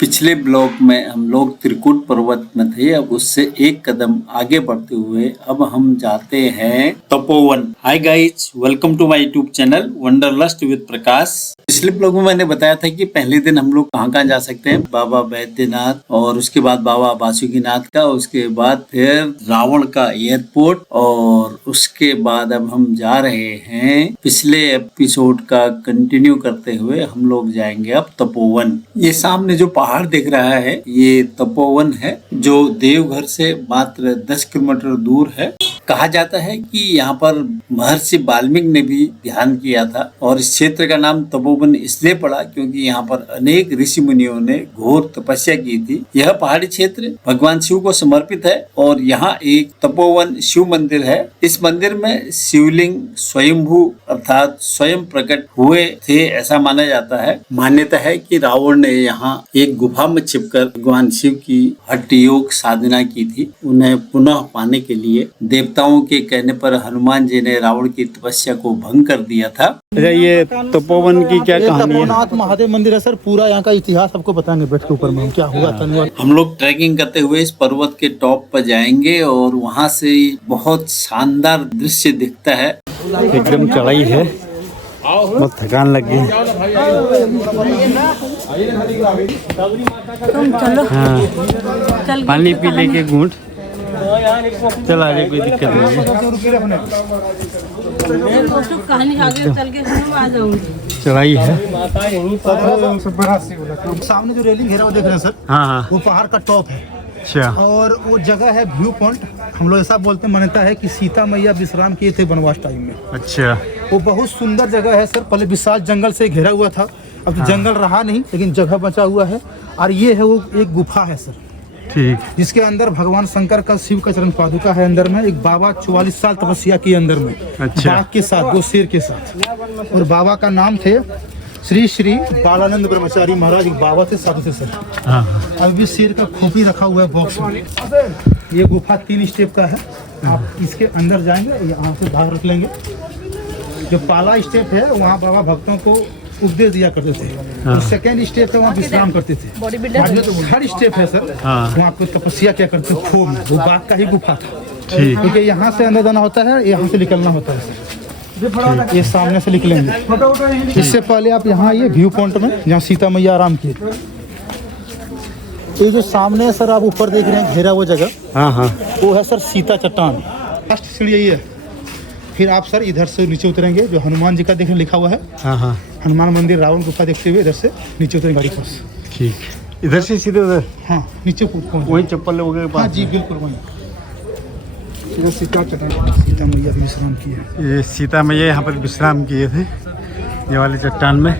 पिछले ब्लॉग में हम लोग त्रिकुट पर्वत में थे। अब उससे एक कदम आगे बढ़ते हुए अब हम जाते हैं Tapovan. Hi guys, welcome to my YouTube channel wanderlust with Prakash. पिछले ब्लॉग में मैंने बताया था कि पहले दिन हम लोग कहाँ जा सकते हैं, बाबा बैद्यनाथ और उसके बाद बाबा बासुकीनाथ का, उसके बाद फिर रावण का एयरपोर्ट और उसके बाद अब हम जा रहे हैं पिछले एपिसोड का कंटिन्यू करते हुए हम लोग जाएंगे अब तपोवन। ये सामने जो पहाड़ दिख रहा है ये तपोवन है, जो देवघर से मात्र 10 किलोमीटर दूर है। कहा जाता है कि यहाँ पर महर्षि वाल्मीकि ने भी ध्यान किया था और इस क्षेत्र का नाम तपोवन इसलिए पड़ा क्योंकि यहाँ पर अनेक ऋषि मुनियों ने घोर तपस्या की थी। यह पहाड़ी क्षेत्र भगवान शिव को समर्पित है और यहाँ एक तपोवन शिव मंदिर है। इस मंदिर में शिवलिंग स्वयंभू अर्थात स्वयं प्रकट हुए थे ऐसा माना जाता है। मान्यता है कि रावण ने यहाँ एक गुफा में छिपकर भगवान शिव की हठ योग साधना की थी। उन्हें पुनः पाने के लिए देवताओं के कहने पर हनुमान जी ने रावण की तपस्या को भंग कर दिया था। ये तपोवन की क्या कहानी है? तपोनाथ महादेव मंदिर है सर। पूरा यहाँ का इतिहास आपको बताएंगे बैठ के ऊपर में क्या हुआ था। हम लोग ट्रैकिंग करते हुए इस पर्वत के टॉप पर जाएंगे और वहाँ से बहुत शानदार दृश्य दिखता है। एकदम चढ़ाई है, बहुत थकान लग गई। हाँ, पानी पी लेके घूंट चल आगे, कोई दिक्कत नहीं है। चढ़ाई है। सामने जो रेलिंग है वो देख रहे हैं सर। हाँ हाँ, वो पहाड़ का टॉप है। अच्छा। और वो जगह है व्यू पॉइंट। हम लोग ऐसा बोलते मान्यता है कि सीता मैया विश्राम किए थे वनवास टाइम में। अच्छा, वो बहुत सुंदर जगह है सर। पहले विशाल जंगल से घिरा हुआ था, अब तो जंगल रहा नहीं लेकिन जगह बचा हुआ है। और ये है वो एक गुफा है सर, ठीक। जिसके अंदर भगवान शंकर का शिव का चरण पादुका है। अंदर में एक बाबा 44 साल तपस्या की अंदर में। अच्छा। बाघ के साथ, 2 शेर के साथ। और बाबा का नाम थे श्री श्री बालानंद ब्रह्मचारी महाराज। एक बाबा थे, साधु थे सर। हाँ, अभी शेर का खोपड़ी रखा हुआ है बॉक्स में। ये गुफा 3 स्टेप का है। आप इसके अंदर जाएंगे, यहाँ से बाहर रख लेंगे। जो पहला स्टेप है वहाँ बाबा भक्तों को उपदेश दिया करते थे। और सेकेंड स्टेप है वहाँ विश्राम करते थे। थर्ड स्टेप है सर, वहाँ पे तपस्या क्या करते थे खो में। वो बाघ का ही गुफा था, क्योंकि यहाँ से अंदर जाना होता है, यहाँ से निकलना होता है सर। ये सामने से निकलेंगे। इससे पहले आप यहाँ आइए व्यू पॉइंट में, जहाँ सीता मैया आराम किए। ये जो सामने है सर, आप ऊपर देख रहे हैं घेरा वो जगह। हाँ हाँ, वो है सर सीता चट्टान। फर्स्ट सीढ़ी यही है। फिर आप सर इधर से नीचे उतरेंगे, जो हनुमान जी का देखने लिखा हुआ है। हाँ हाँ, हनुमान मंदिर रावण गुफा देखते हुए इधर से नीचे उतरेंगे गाड़ी पास। ठीक। इधर से सीधे उधर? हाँ, नीचे पहुँच वही चप्पल वगैरह के पास? हाँ जी बिल्कुल वहीं। इधर सीता चट्टान, सीता मैया विश्राम की है। ये सीता मैया यहाँ पर विश्राम किए थे, ये वाली चट्टान में।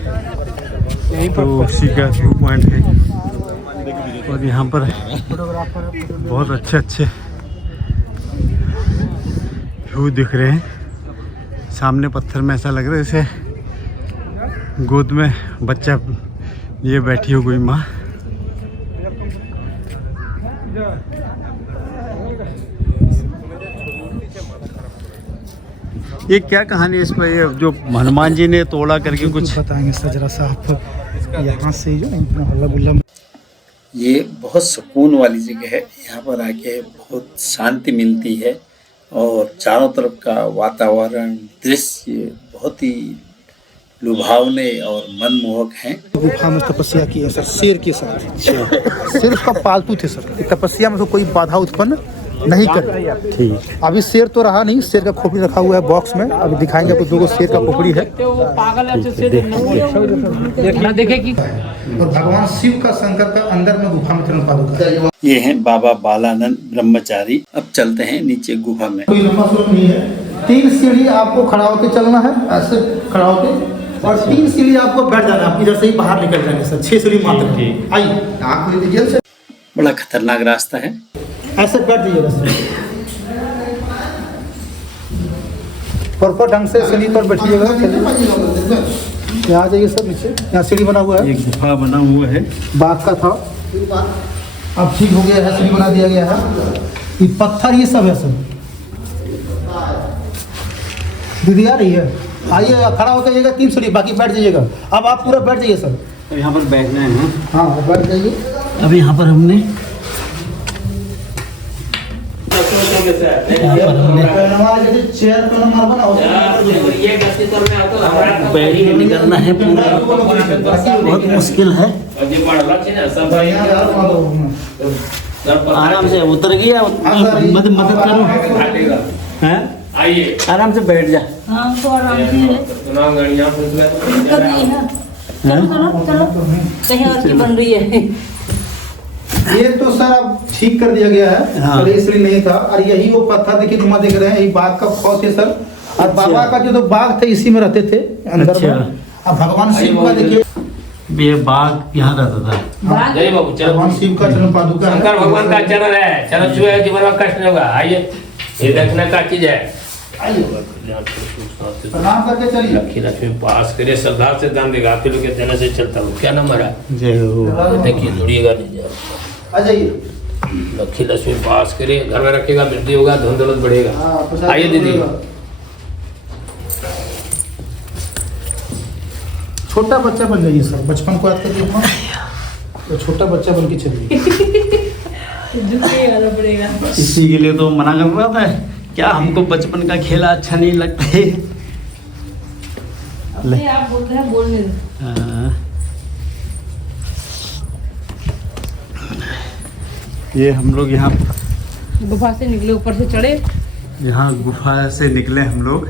तो उसी का व्यू पॉइंट है और यहाँ पर बहुत अच्छे अच्छे व्यू दिख रहे हैं। सामने पत्थर में ऐसा लग रहा है जैसे गोद में बच्चा ये बैठी हो कोई माँ। ये क्या कहानी है इस पर, ये जो हनुमान जी ने तोड़ा करके कुछ बताएंगे सर जरा सा आप। यहाँ से जो हल्ला गुल्ला, ये बहुत सुकून वाली जगह है। यहाँ पर आके बहुत शांति मिलती है और चारों तरफ का वातावरण दृश्य बहुत ही लुभावने और मनमोहक हैं। गुफा में तपस्या की है सर शेर के साथ। शेर उसका पालतू थे सर। तपस्या में तो कोई बाधा उत्पन्न नहीं करे। ठीक। अभी शेर तो रहा नहीं, शेर का खोपड़ी रखा हुआ है बॉक्स में। अभी दिखाएंगे आपको 2 शेर का खोपड़ी है। और भगवान शिव का शंकर का अंदर में गुफा में चरण पादुका। ये हैं बाबा बालानंद ब्रह्मचारी। अब चलते हैं नीचे गुफा में। कोई लंबा स्रोत नहीं है। 3 सीढ़ी आपको खड़ा होकर चलना है, ऐसे खड़ा होकर। और 3 सीढ़ी आपको बैठ जाना है। आप इधर से ही बाहर निकल जाएंगे सर। 6 सीढ़ी मात्र। आइए आप जेल से। बड़ा खतरनाक रास्ता है। ऐसे बैठ जाइएगा सर, प्रॉपर ढंग से सीढ़ी पर बैठिएगा। यहाँ आ जाइए सर नीचे। यहाँ सीढ़ी बना हुआ है, ये गुफा बना हुआ है, बाघ का था। अब ठीक हो गया है, सीढ़ी बना दिया गया है। ये पत्थर ये सब है सर। दीदी आ रही है, आइए खड़ा होकर जाइएगा 3 सीढ़ी, बाकी बैठ जाइएगा। अब आप पूरा बैठ जाइए सर। अब यहाँ पर बैठना है ना? हाँ बैठ जाइए। अब यहाँ पर हमने चेयर पर नंबर बनाओ। बैठ के निकलना है पूरा, बहुत मुश्किल है। आराम से उतर गया, मदद करो। हैं? आराम से बैठ जा। हाँ तो आराम से कर रही है। चलो कहीं और की बन रही है। ये तो सर अब ठीक कर दिया गया है। हाँ। पहले इसलिए नहीं था। और यही वो पत्थर देखिए तुम देख रहे हैं, ये बाघ का खौफ है सर। और बाबा का जो बाघ थे इसी में रहते थे अंदर अच्छा। में। अब भगवान शिव का देखिए, ये बाघ यहाँ रहता था। जय बाबू चलो। भगवान शिव का चरण पादुका है। शंकर भगवान का चरण है, चरण छुए जीवन में कष्ट नहीं होगा। आइए, ये देखने का चीज है। प्रणाम करके चलिए। लक्ष्मी लक्ष्मी पास करे, श्रद्धा से दान देगा। आप लोग के देने से चलता हूँ। क्या नाम है? जय हो। देखिए जुड़िएगा नहीं जाओ। आ जाइए। लक्ष्मी लक्ष्मी पास करे, घर में रखेगा, वृद्धि होगा, धन दौलत बढ़ेगा। हाँ, आइए दीदी। छोटा बच्चा बन जाइए सर, बचपन को याद करिए अपना। तो छोटा बच्चा बन के चलिए। पड़ेगा। इसी के लिए तो मना कर रहा था, क्या हमको बचपन का खेला अच्छा नहीं लगता है। आप बोल रहे हैं, बोलने दो। हाँ। ये हम लोग यहाँ गुफा से निकले, ऊपर से चढ़े, गुफा से निकले हम लोग।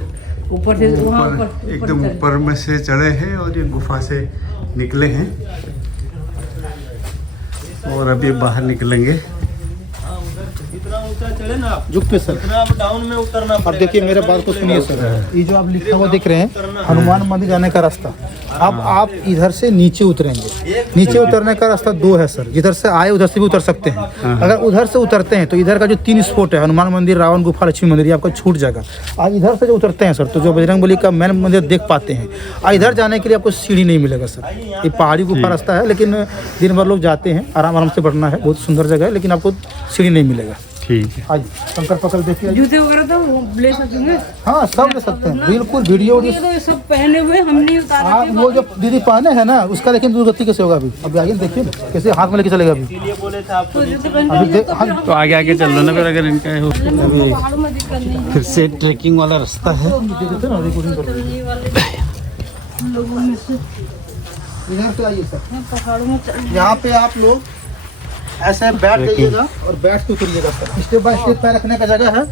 ऊपर से वहाँ ऊपर एकदम ऊपर में से चढ़े हैं और ये गुफा से निकले हैं और अभी बाहर निकलेंगे। झुक के सर, डाउन में उतरना। अब देखिए मेरे बात को सुनिए सर। ये जो आप लिखा हुआ देख रहे हैं हनुमान मंदिर जाने का रास्ता, अब आप इधर से नीचे उतरेंगे। नीचे उतरने का रास्ता दो है सर, जिधर से आए उधर से भी उतर सकते हैं। अगर उधर से उतरते हैं तो इधर का जो 3 स्पॉट है, हनुमान मंदिर, रावण गुफा, लक्ष्मी मंदिर, ये आपका छूट जाएगा। और इधर से जो उतरते हैं सर तो जो बजरंगबली का मेन मंदिर देख पाते हैं। और इधर जाने के लिए आपको सीढ़ी नहीं मिलेगा सर, ये पहाड़ी गुफा रास्ता है, लेकिन दिन भर लोग जाते हैं, आराम आराम से बढ़ना है, बहुत सुंदर जगह है, लेकिन आपको सीढ़ी नहीं मिलेगा। ठीक है। आज शंकर पकड़ देखिए। जूते वगैरह तो वो ले सकते हैं। हाँ सब ले सकते हैं, बिल्कुल। वीडियो ये तो सब पहने हुए हम नहीं उतारा। आप वो जो दीदी पहने है ना, उसका लेकिन दुर्गति कैसे होगा अभी? अभी आगे देखिए कैसे हाथ में लेके चलेगा अभी। तो जूते पहन अभी देख तो आगे आगे चल रहा ना फिर, अगर इनका है अभी पहाड़ों में दिक्कत नहीं। फिर से ट्रैकिंग वाला रास्ता है। चलने वाले लोगों में से इधर से आइए सर। पहाड़ों में चल। यहाँ पे आप लोग ऐसे बैठ जाइएगा और बैठ के उतरिएगा सर। स्टेप बाय स्टेप पैर रखने का जगह है।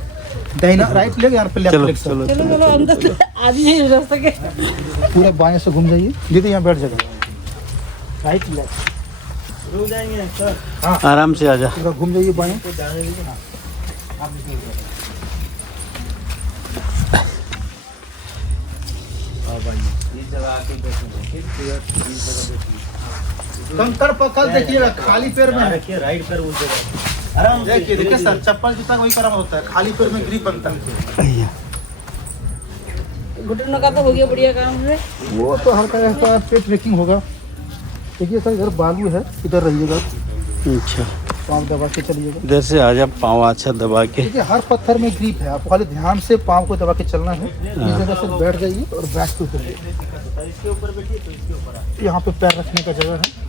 दाहिना राइट लेग, यहाँ पे लेफ्ट लेग सर। चलो चलो अंदर आदि है रास्ते के। पूरा बाएं से घूम जाइए दीदी, यहाँ बैठ जाएगा। राइट लेफ्ट रुक जाएंगे सर। हाँ आराम से आ जा। पूरा घूम जाइए बाएं। कंकड़ पकड़ देखिएगा, खाली पैर में है। राइट पैर उस जगह। आराम देखिए देखिए सर, चप्पल जूता वही करना होता है, खाली पैर में ग्रिप बनता है। घुटनों का तो हो गया बढ़िया काम है। वो तो हल्का हल्का पे ट्रेकिंग होगा। देखिए सर इधर बालू है, इधर रहिएगा, अच्छा पाँव दबा के चलिएगा। इधर से आ जा, पाँव अच्छा दबा के। देखिए हर पत्थर में ग्रिप है, आपको खाली ध्यान से पाँव को दबा के चलना है। इस जगह से बैठ जाइए और बैठ के उतरिए। यहाँ पे पैर रखने का जगह है।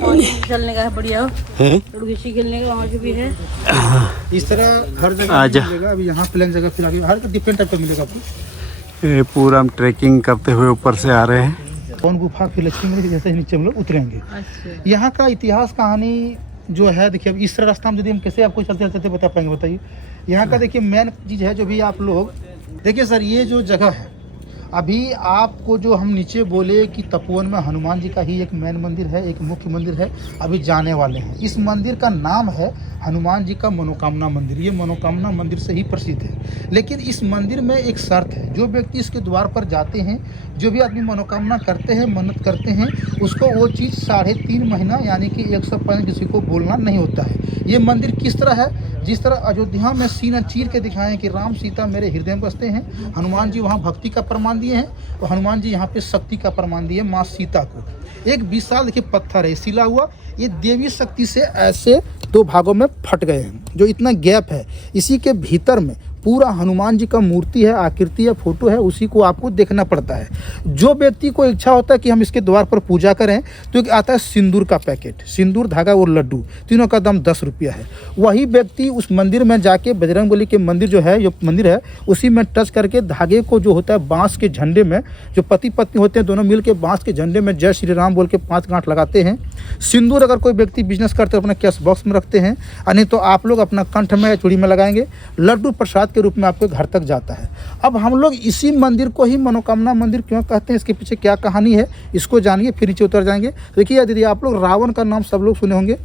और चलने का है बढ़िया, है लुड़घिसी खेलने का वहाँ जो भी है। इस तरह हर जगह आजा। मिलेगा। अभी यहाँ प्लेन जगह फिर आगे हर डिफरेंट टाइप का मिलेगा आपको। ये पूरा हम ट्रैकिंग करते हुए ऊपर से आ रहे हैं। कौन गुफा फिर लक्ष्मी मंदिर जैसे ही नीचे हम लोग उतरेंगे। अच्छा यहाँ का इतिहास कहानी जो है, देखिए अब इस तरह रास्ता हम यदि हम कैसे आपको चलते चलते बता पाएंगे, बताइए। यहाँ का देखिए मेन चीज़ है जो भी आप लोग देखिए सर, ये जो जगह है अभी आपको जो हम नीचे बोले कि तपोवन में हनुमान जी का ही एक मेन मंदिर है, एक मुख्य मंदिर है, अभी जाने वाले हैं। इस मंदिर का नाम है हनुमान जी का मनोकामना मंदिर। ये मनोकामना मंदिर से ही प्रसिद्ध है। लेकिन इस मंदिर में एक शर्त है, जो व्यक्ति इसके द्वार पर जाते हैं, जो भी आदमी मनोकामना करते हैं, मन्नत करते हैं, उसको वो चीज़ 3.5 महीना यानी कि 105 किसी को बोलना नहीं होता है। ये मंदिर किस तरह है, जिस तरह अयोध्या में सीना चीर के दिखाएं कि राम सीता मेरे हृदय में बसते हैं, हनुमान जी वहाँ भक्ति का प्रमाण दिए हैं, और हनुमान जी यहाँ पे शक्ति का प्रमाण दिए माँ सीता को। एक विशाल देखिए पत्थर है सिला हुआ, ये देवी शक्ति से ऐसे 2 भागों में फट गए हैं। जो इतना गैप है, इसी के भीतर में पूरा हनुमान जी का मूर्ति है, आकृति है, फोटो है, उसी को आपको देखना पड़ता है। जो व्यक्ति को इच्छा होता है कि हम इसके द्वार पर पूजा करें तो एक आता है सिंदूर का पैकेट, सिंदूर, धागा और लड्डू, तीनों का दाम 10 रुपया है। वही व्यक्ति उस मंदिर में जाके बजरंगबली के मंदिर जो है, जो मंदिर है, उसी में टच करके धागे को जो होता है बांस के झंडे में, जो पति पत्नी होते हैं दोनों मिल के बांस के झंडे में जय श्री राम बोल के 5 गांठ लगाते हैं। सिंदूर अगर कोई व्यक्ति बिजनेस करते हैं अपना कैश बॉक्स में रखते हैं, नहीं तो आप लोग अपना कंठ में या चूड़ी में लगाएंगे। लड्डू प्रसाद के रूप में आपके घर तक जाता है। अब हम लोग इसी मंदिर को ही मनोकामना मंदिर क्यों कहते हैं, इसके पीछे क्या कहानी है, इसको जानिए, फिर नीचे उतर जाएंगे। देखिए दीदी, आप लोग रावण का नाम सब लोग सुने होंगे।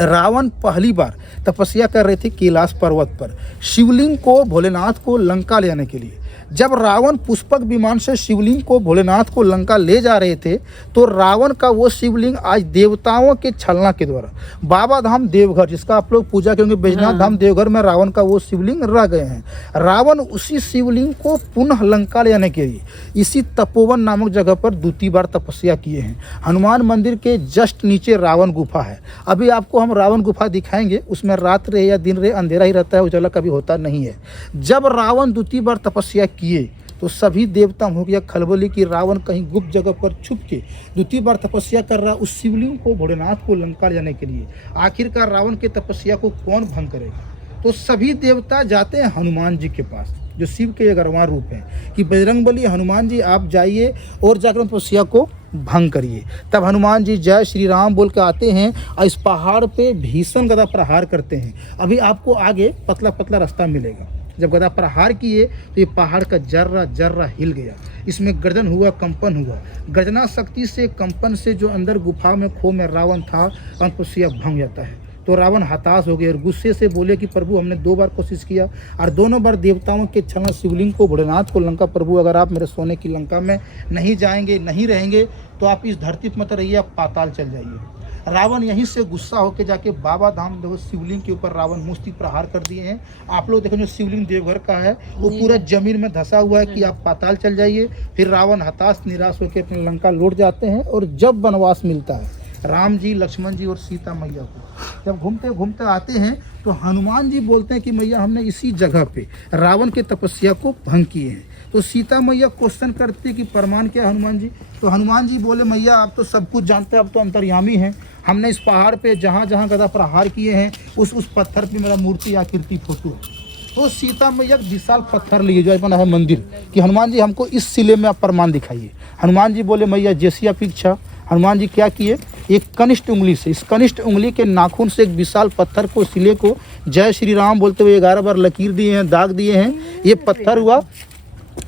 रावण पहली बार तपस्या कर रहे थे कैलाश पर्वत पर शिवलिंग को, भोलेनाथ को लंका ले जाने के लिए। जब रावण पुष्पक विमान से शिवलिंग को, भोलेनाथ को लंका ले जा रहे थे, तो रावण का वो शिवलिंग आज देवताओं के छलना के द्वारा बाबा धाम देवघर, जिसका आप लोग पूजा करेंगे बैजनाथ धाम देवघर में, रावण का वो शिवलिंग रह गए हैं। रावण उसी शिवलिंग को पुनः लंका ले जाने के लिए इसी तपोवन नामक जगह पर दूसरी बार तपस्या किए हैं। हनुमान मंदिर के जस्ट नीचे रावण गुफा है। अभी आपको हम रावण गुफा दिखाएंगे, उसमें रात रहे या दिन रहे अंधेरा ही रहता है, उजाला कभी होता नहीं है। जब रावण दूसरी बार तपस्या किए तो सभी देवता हो गया खलबली कि रावण कहीं गुप्त जगह पर छुप के दूसरी बार तपस्या कर रहा उस शिवलिंग को, भोलेनाथ को लंका ले जाने के लिए। आखिरकार रावण के तपस्या को कौन भंग करेगा? तो सभी देवता जाते हैं हनुमान जी के पास, जो शिव के 11वां रूप हैं, कि बजरंगबली हनुमान जी आप जाइए और जाकर तपस्या को भंग करिए। तब हनुमान जी जय श्री राम बोल के आते हैं और इस पहाड़ पे भीषण गदा प्रहार करते हैं। अभी आपको आगे पतला पतला रास्ता मिलेगा। जब गदा प्रहार किए तो ये पहाड़ का जर्रा जर्रा हिल गया, इसमें गर्जन हुआ, कंपन हुआ। गर्जना शक्ति से, कंपन से जो अंदर गुफा में खो में रावण था, तपस्या भंग जाता है। तो रावण हताश हो गए और गुस्से से बोले कि प्रभु हमने 2 बार कोशिश किया और दोनों बार देवताओं के छलना शिवलिंग को, भोलेनाथ को लंका, प्रभु अगर आप मेरे सोने की लंका में नहीं जाएंगे, नहीं रहेंगे तो आप इस धरती पर मत रहिए, आप पाताल चल जाइए। रावण यहीं से गुस्सा होकर जाके बाबा धाम देखो शिवलिंग के ऊपर रावण मुष्टि प्रहार कर दिए हैं। आप लोग देखो जो शिवलिंग देवघर का है वो पूरा जमीन में धंसा हुआ है कि आप पाताल चल जाइए। फिर रावण हताश निराश होकर अपने लंका लौट जाते हैं। और जब वनवास मिलता है राम जी, लक्ष्मण जी और सीता मैया को, जब घूमते घूमते आते हैं तो हनुमान जी बोलते हैं कि मैया हमने इसी जगह पे रावण के तपस्या को भंग किए हैं। तो सीता मैया क्वेश्चन करती है कि प्रमाण क्या हनुमान जी? तो हनुमान जी बोले मैया आप तो सब कुछ जानते हैं, आप तो अंतर्यामी हैं। हमने इस पहाड़ पे जहाँ जहाँ गदा प्रहार किए हैं उस पत्थर पे मेरा मूर्ति आकृति फोटो है। तो सीता मैया विशाल पत्थर लिए जो बना है मंदिर, कि हनुमान जी हमको इस शिले में आप प्रमाण दिखाइए। हनुमान जी बोले मैया जैसी अपेक्षा। हनुमान जी क्या किए, एक कनिष्ठ उंगली से, इस कनिष्ठ उंगली के नाखून से एक विशाल पत्थर को, शिले को जय श्री राम बोलते हुए 11 बार लकीर दिए हैं, दाग दिए हैं। ये पत्थर हुआ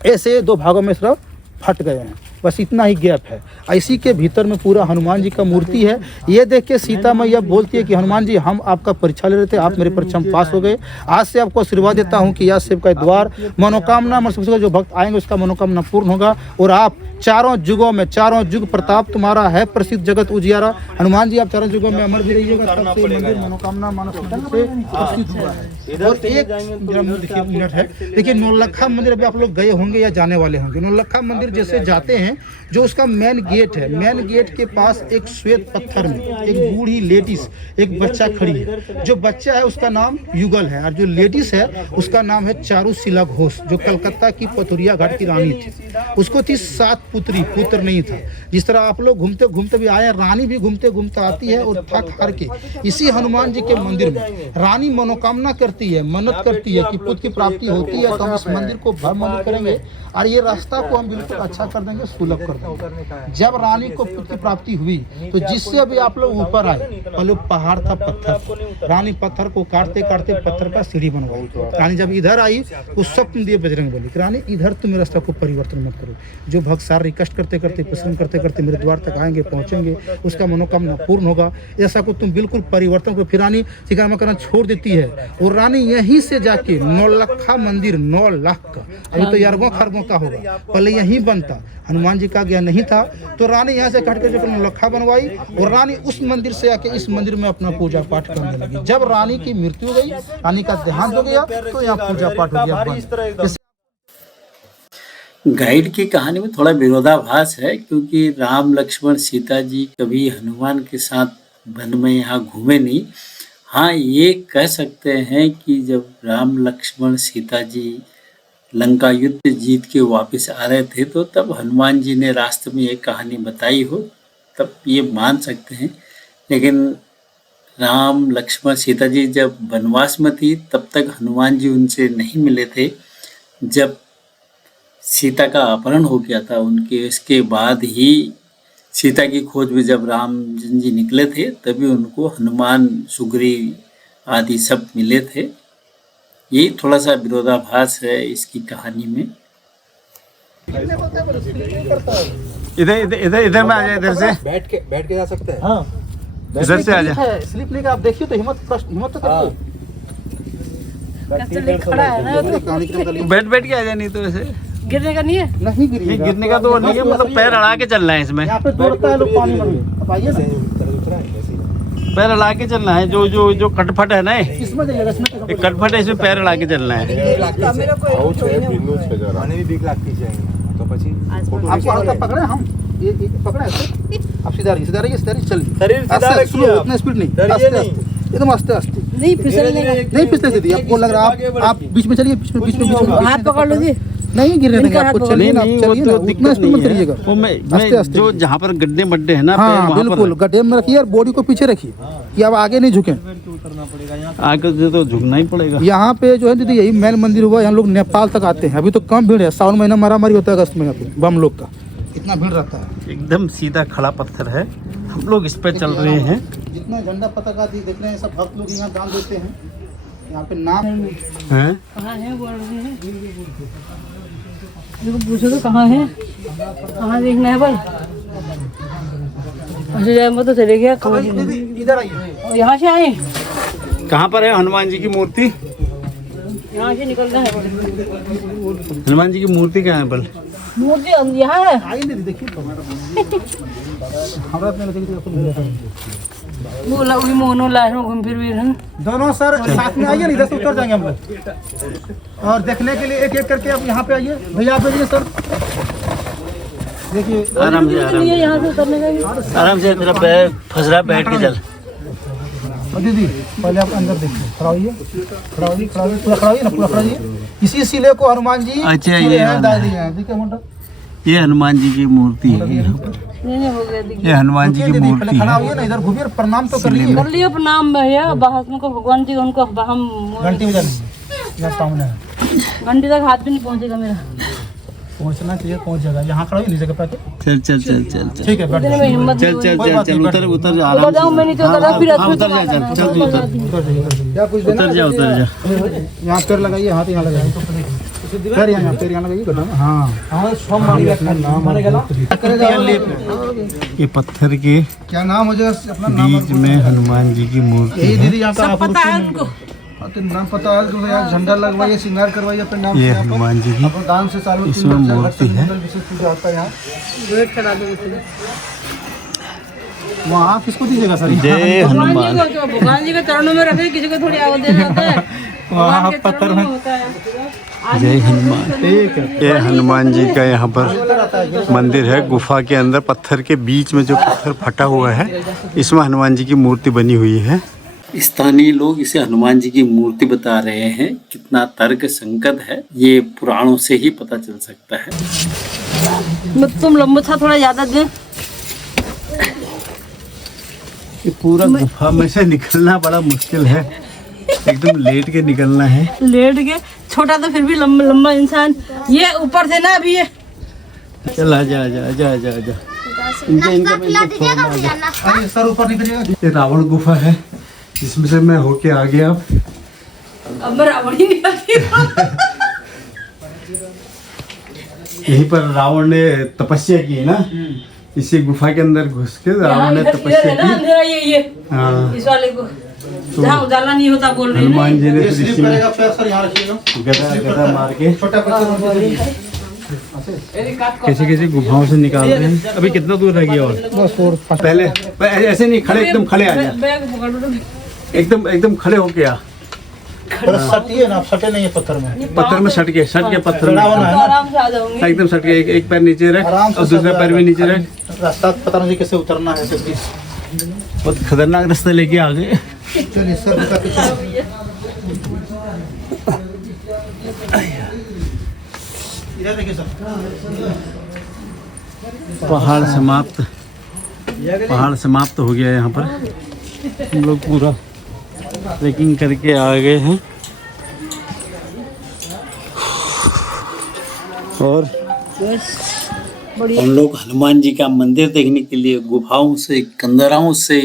ऐसे 2 भागों में सिर्फ फट गए हैं, बस इतना ही गैप है। इसी के भीतर में पूरा हनुमान जी का मूर्ति है। ये देख के सीता मैया बोलती है कि हनुमान जी हम आपका परीक्षा ले रहे थे, आप मेरे परीक्षा में पास हो गए। आज से आपको आशीर्वाद देता हूँ कि यह शिव का द्वार मनोकामना जो भक्त आएंगे उसका मनोकामना पूर्ण होगा और आप चारों युगों में, चारों युग प्रताप तुम्हारा है प्रसिद्ध जगत उजियारा। हनुमान जी आप चारों युगों में अमर भी रहिएगा। तब से मंदिर मनोकामना मानस मंदिर से प्रसिद्ध हुआ है। और एक देखिए मिनट है, देखिए नौलखा मंदिर अभी आप लोग गए होंगे या जाने वाले होंगे। नौलखा मंदिर जैसे जाते हैं, जो उसका मेन गेट है, मेन गेट के पास एक श्वेत पत्थर में एक बूढ़ी लेडीज, एक बच्चा खड़ी है। जो बच्चा है उसका नाम युगल है और जो लेडीज है उसका नाम है चारुशिला घोष, जो कलकत्ता की पथुरिया घाट की रानी थी। उसको थी 7 पुत्री, पुत्र नहीं था। जिस तरह आप लोग घूमते घूमते भी आए, रानी भी घूमते घूमते आती है और थक हार के इसी हनुमान जी के मंदिर में रानी मनोकामना करती है, मन्नत करती है कि पुत्र की प्राप्ति होती है तो हम इस मंदिर को भ्रमण करेंगे और ये रास्ता को हम बिल्कुल अच्छा कर देंगे, सुलभ कर देंगे। जब रानी को पुत्र की प्राप्ति हुई तो जिससे अभी आप लोग ऊपर आए, पहले पहाड़ था पत्थर, रानी पत्थर को काटते काटते पत्थर का सीढ़ी बनवाई। रानी जब इधर आई तो स्वप्न दिए बजरंगबली, रानी इधर तुम रास्ता को परिवर्तन मत करो। जो भक्त सारे रिक्वेस्ट करते करते, परिश्रम करते करते मेरे द्वार तक आएंगे, पहुंचेंगे, उसका मनोकामना पूर्ण होगा। ऐसा को तुम बिल्कुल परिवर्तन करो। फिर रानी सिकामा करना छोड़ देती है और रानी यहीं से जाके 9 लखा मंदिर, 9 लाख का, अभी तो 11वां खरबों का होगा, पहले यहीं बनता। हनुमान जी का ज्ञान नहीं था तो रानी यहाँ से कट कर 9 लखा बनवाई और रानी उस मंदिर से आके इस मंदिर में अपना पूजा पाठ करने लगी। जब रानी की मृत्यु हो गई, रानी का देहांत हो गया, तो यहाँ पूजा पाठ हो गया। गाइड की कहानी में थोड़ा विरोधाभास है, क्योंकि राम लक्ष्मण सीता जी कभी हनुमान के साथ वन में यहाँ घूमे नहीं। हाँ, ये कह सकते हैं कि जब राम लक्ष्मण सीता जी लंका युद्ध जीत के वापस आ रहे थे तो तब हनुमान जी ने रास्ते में ये कहानी बताई हो, तब ये मान सकते हैं। लेकिन राम लक्ष्मण सीता जी जब वनवास में थी तब तक हनुमान जी उनसे नहीं मिले थे। जब सीता का अपहरण हो गया था उनके, इसके बाद ही सीता की खोज में जब राम जी निकले थे तभी उनको हनुमान, सुग्रीव आदि सब मिले थे। ये थोड़ा सा विरोधाभास है इसकी कहानी में। इधर इधर इधर इधर में आ जाए, इधर से बैठ के जा सकते हैं। हाँ इधर से आ जा। स्लिप लेके आप देखिए तो हिम्मत तो करो। खड़ा है ना, बैठ बैठ के आ जाए, नहीं तो ऐसे गिरने का नहीं है। नहीं गिरी, नहीं गिरने का तो नहीं है, मतलब पैर अड़ा के चलना है इसमें। यहाँ पे दौड़ता है लोग पानी में। अब आइए ना, पैर अड़ा के चलना है। जो जो जो कटफट है ना, इसमें जाइएगा, इसमें एक कटफट है, इसमें पैर अड़ा के चलना है। મને બી બીક લાગતી છે તો પછી आपको हल्का पकड़े हम, ये पकड़े ऐसे। आप सीधा रहिए चलिए। शरीर सीधा आस्ते, रखिए स्लो, आप। इतना स्पीड नहीं, डरिए आस्ते नहीं। आस्ते, एकदम आस्ते आस्ते। नहीं फिसलने का। नहीं फिसले दीदी, आपको लग रहा है आप बीच में चलिए, बीच में हाथ पकड़ लो जी। नहीं गिरने देंगे इनका आपको। हाथ चलिए ना, आप नहीं, वो चलिए तो ना, दिक्कत उतना स्पीड नहीं मत है। करिएगा। वो मैं आस्ते आस्ते। जो जहाँ पर गड्ढे मड्ढे है ना, पैर हाँ वहाँ बिल्कुल, पर गड्ढे में रखिए और बॉडी को पीछे रखिए कि आप आगे नहीं झुकें। आगे से तो झुकना ही पड़ेगा। यहाँ पे जो है दीदी, यही मैन मंदिर हुआ, यहाँ लोग नेपाल तक आते हैं। अभी तो कम भीड़ है, सावन महीना मारामारी होता है अगस्त में, यहाँ पे बम लोग का इतना भीड़ रहता है। एकदम सीधा खड़ा पत्थर है, हम लोग इस पे चल रहे हैं। जितना झंडा पताका देख रहे हैं, सब भक्त लोग यहाँ दान देते हैं। यहाँ पे नाम हैं? कहाँ है बोल रहे हैं? देखो पूछो तो कहाँ है, कहाँ देखना है बल। अच्छा जाए मैं तो चले गया। कहाँ इधर आइए। यहाँ से आए, कहाँ पर है हनुमान जी की मूर्ति? यहाँ से निकलना है। हनुमान जी की मूर्ति कहाँ है बल? मूर्ति यहाँ है। आइए दीदी, देखिए हमारा अपने देखिए आपको मिलेगा। बोला वही मोनो लाश में घूम फिर भी हैं। दोनों सर साथ में आइए, इधर से उतर जाएंगे हम लोग। और देखने के लिए एक एक करके आप यहाँ पे आइए। भैया आप आइए सर, देखिए आराम से आराम नहीं है से यहाँ से उतरने का भी। आराम से, तेरा पैर फंस रहा है, बैठ के चल। और दीदी पहले आप अंदर देखिए, खड़ा होइए, पूरा खड़ा होइए ना, पूरा खड़ा होइए। इसी सिले को हनुमान जी अच्छा, ये डाल दिए हैं, देखिए मुंडा। ये हनुमान जी की मूर्ति है। नहीं हो गया ये हनुमान जी की दीदी मूर्ति पहले खड़ा है। होइए ना, इधर घूमिए, प्रणाम तो कर लीजिए। कर लियो प्रणाम भैया। बाहर को भगवान जी उनको हम घंटी बजा लीजिए, यहाँ सामने है। घंटी तक हाथ भी नहीं पहुँचेगा मेरा। पहुँचना चाहिए, पहुँच जाएगा। यहाँ खड़ा होइए, नीचे के पैर पे। चल चल चल चल चल ठीक है, बैठ इतने में हिम्मत चल चल चल चल, उतर उतर जा, उतर आराम जाऊँ मैं, नीचे उतर फिर हाँ, उतर जा, चल चल तू उतर, क्या कुछ देना? उतर जा उतर जा। यहाँ पैर लगाइए, हाथ यहाँ लगाइए, पैर यहाँ लगाइए गड्ढा में। हाँ ये पत्थर के क्या नाम हो जाए अपना नाम? बीच में हनुमान जी की मूर्ति यही है। दीदी यहाँ का आप पता है उनको। तो नाम पता है तो यहाँ झंडा लगवाइए, श्रृंगार करवाइए अपने नाम ये से। यहाँ पर हनुमान जी की अपने दान से सालों इसमें मूर्ति है। विशेष पूजा होता है यहाँ। वेट करा दो मुझे। वहाँ किसको दीजिएगा सर? जय हनुमान। भगवान जी के चरणों में रखे, किसी को थोड़ी आवाज देना होता है। वहाँ पत्थर में होता है। जय हनुमान। ठीक है। ये हनुमान जी का यहाँ पर मंदिर है, गुफा के अंदर पत्थर के बीच में जो पत्थर फटा हुआ है, इसमें हनुमान जी की मूर्ति बनी हुई है। स्थानीय लोग इसे हनुमान जी की मूर्ति बता रहे हैं। कितना तर्क संगत है ये पुराणों से ही पता चल सकता है। मैं तुम लंबा था थोड़ा ज्यादा दे। ये पूरा गुफा में से निकलना बड़ा मुश्किल है, एकदम लेट के निकलना है। लेट के छोटा तो फिर भी लंबा लंबा इंसान। ये ऊपर से ना अभी ये चल आजा आजा आजा आजा आजा। इनके छोड़ना आजा। आइए सर, ऊपर निकलिएगा। ये रावण गुफा है, इसमें से मैं होके आ गया। अब मैं रावण ही निकलती हूँ। यहीं पर रावण ने तपस्या की ना, इसी गुफा के अंदर घुस के रावण ने इधर तपस्या है ना की। अंधेरा ये हाँ, इस वाले को जहाँ उजाला नहीं होता बोल रही है ना। हनुमान जी ने ये फिर स्लिप इसी में करेगा, पैर सर यहाँ रखिएगा। गदा गदा मार के छोटा बच्चा कैसे कैसे गुफाओं से निकाल रहे हैं। अभी कितना दूर रह गया और? पहले ऐसे नहीं, खड़े एकदम खड़े आ जा, बैग पकड़ लो। एकदम एकदम खड़े होके आ। सटिए ना, आप सटे नहीं है पत्थर में। पत्थर में सट के पत्थर में तो आराम से आ जाऊंगी। एकदम सट के एक पैर नीचे रख आराम से और दूसरा पैर भी नीचे रख। रास्ता पता नहीं कैसे उतरना है। बहुत खतरनाक रास्ता लेके आ गए। चलिए सर बता के चलिए। इधर देखिए सर। पहाड़ समाप्त हो गया है यहाँ पर। हम लोग पूरा ट्रैकिंग करके आ गए हैं और हम लोग हनुमान जी का मंदिर देखने के लिए गुफाओं से, कंदराओं से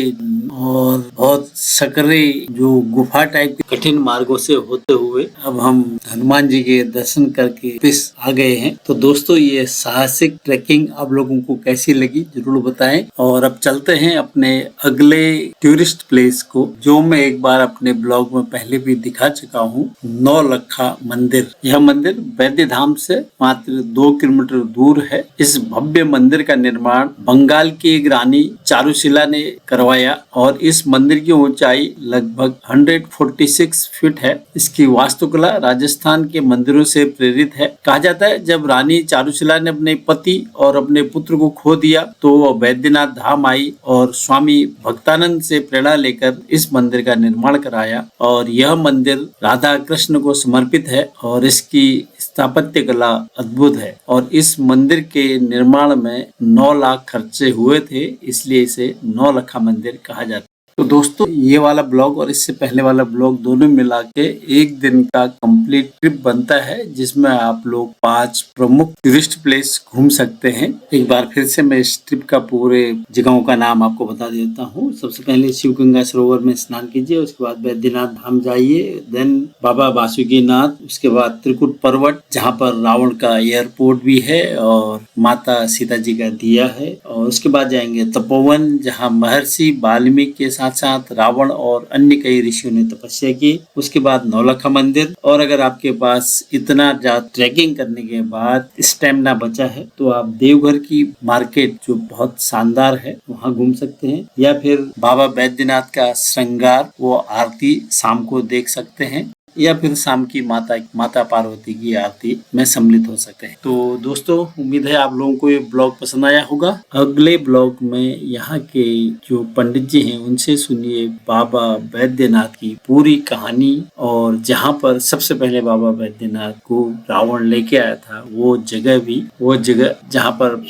और बहुत सकरे जो गुफा टाइप के कठिन मार्गों से होते हुए अब हम हनुमान जी के दर्शन करके वापस आ गए हैं। तो दोस्तों, ये साहसिक ट्रैकिंग आप लोगों को कैसी लगी जरूर बताएं। और अब चलते हैं अपने अगले टूरिस्ट प्लेस को, जो मैं एक बार अपने ब्लॉग में पहले भी दिखा चुका हूँ, नौलखा मंदिर। यह मंदिर वैद्य धाम से मात्र 2 किलोमीटर दूर है। इस भव्य मंदिर का निर्माण बंगाल की एक रानी चारुशिला ने करवाया और इस मंदिर की ऊंचाई लगभग 146 फीट है। इसकी वास्तुकला राजस्थान के मंदिरों से प्रेरित है। कहा जाता है जब रानी चारुशिला ने अपने पति और अपने पुत्र को खो दिया तो वह बैद्यनाथ धाम आई और स्वामी भक्तानंद से प्रेरणा लेकर इस मंदिर का निर्माण कराया। और यह मंदिर राधा कृष्ण को समर्पित है और इसकी स्थापत्य कला अद्भुत है। और इस मंदिर के निर्माण में 9 लाख खर्चे हुए थे, इसलिए इसे नौलखा मंदिर कहा जाता है। तो दोस्तों, ये वाला ब्लॉग और इससे पहले वाला ब्लॉग दोनों मिला के एक दिन का कंप्लीट ट्रिप बनता है, जिसमें आप लोग 5 प्रमुख टूरिस्ट प्लेस घूम सकते हैं। एक बार फिर से मैं इस ट्रिप का पूरे जगहों का नाम आपको बता देता हूँ। सबसे पहले शिव गंगा सरोवर में स्नान कीजिए, उसके बाद बैद्यनाथ धाम जाइए, देन बाबा बासुकीनाथ, उसके बाद त्रिकुट पर्वत जहाँ पर रावण का एयरपोर्ट भी है और माता सीता जी का दिया है। और उसके बाद जाएंगे तपोवन, जहाँ महर्षि वाल्मीकि के साथ रावण और अन्य कई ऋषियों ने तपस्या की। उसके बाद नौलखा मंदिर। और अगर आपके पास इतना ट्रैकिंग करने के बाद स्टेमिना बचा है तो आप देवघर की मार्केट जो बहुत शानदार है वहाँ घूम सकते हैं, या फिर बाबा बैद्यनाथ का श्रृंगार वो आरती शाम को देख सकते हैं, या फिर शाम की माता पार्वती की आरती में सम्मिलित हो सकते हैं। तो दोस्तों, उम्मीद है आप लोगों को ये ब्लॉग पसंद आया होगा। अगले ब्लॉग में यहाँ के जो पंडित जी हैं उनसे सुनिए बाबा बैद्यनाथ की पूरी कहानी, और जहाँ पर सबसे पहले बाबा बैद्यनाथ को रावण लेके आया था वो जगह जहाँ पर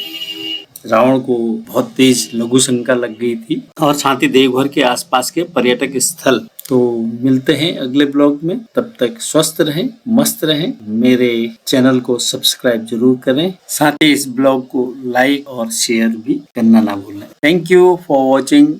रावण को बहुत तेज लघु शंका लग गई थी, और साथ ही देवघर के आसपास के पर्यटक स्थल। तो मिलते हैं अगले ब्लॉग में, तब तक स्वस्थ रहें, मस्त रहें। मेरे चैनल को सब्सक्राइब जरूर करें, साथ ही इस ब्लॉग को लाइक और शेयर भी करना ना भूलें। Thank you for watching.